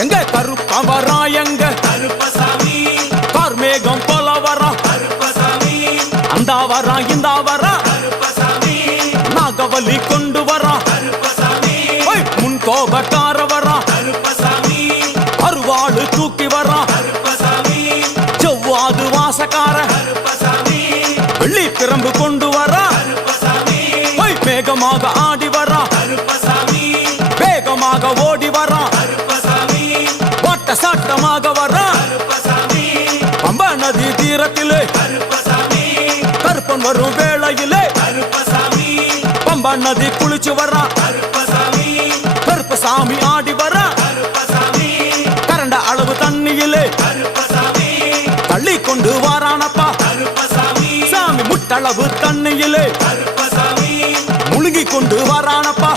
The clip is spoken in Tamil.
எங்க கருப்ப வரா எங்க கருப்பசாமி கார்மேகம் போல வரா கருப்பசாமி அந்த வரா இந்த வரா கருப்பசாமி நாகவலி கொண்டு வரா கருப்பசாமி முன் கோபக்கார வரா கருப்பசாமி அருவாடு தூக்கி வரா கருப்பசாமி செவ்வாது வாசக்கார கருப்பசாமி வெள்ளி பிரம்பு கொண்டு வரா கருப்பசாமி வேகமாக ஆடி வரா கருப்பசாமி வேகமாக ஓடி வரா கருப்பசாமி வாட்ட சாட்டமாக வரா கருப்பசாமி பம்பா நதி தீரத்திலே கருப்பசாமி கருப்பன் வரும் வேளையிலே கருப்பசாமி பம்பா நதி குளிச்சு வரா கருப்பசாமி கருப்பசாமி ஆடி வரா கருப்பசாமி கரண்ட அளவு தண்ணியிலே கருப்பசாமி தள்ளி கொண்டு வாரானப்பா கருப்பசாமி சாமி முட்டளவு தண்ணியிலே கருப்பசாமி முழுங்கி கொண்டு வாரானப்பா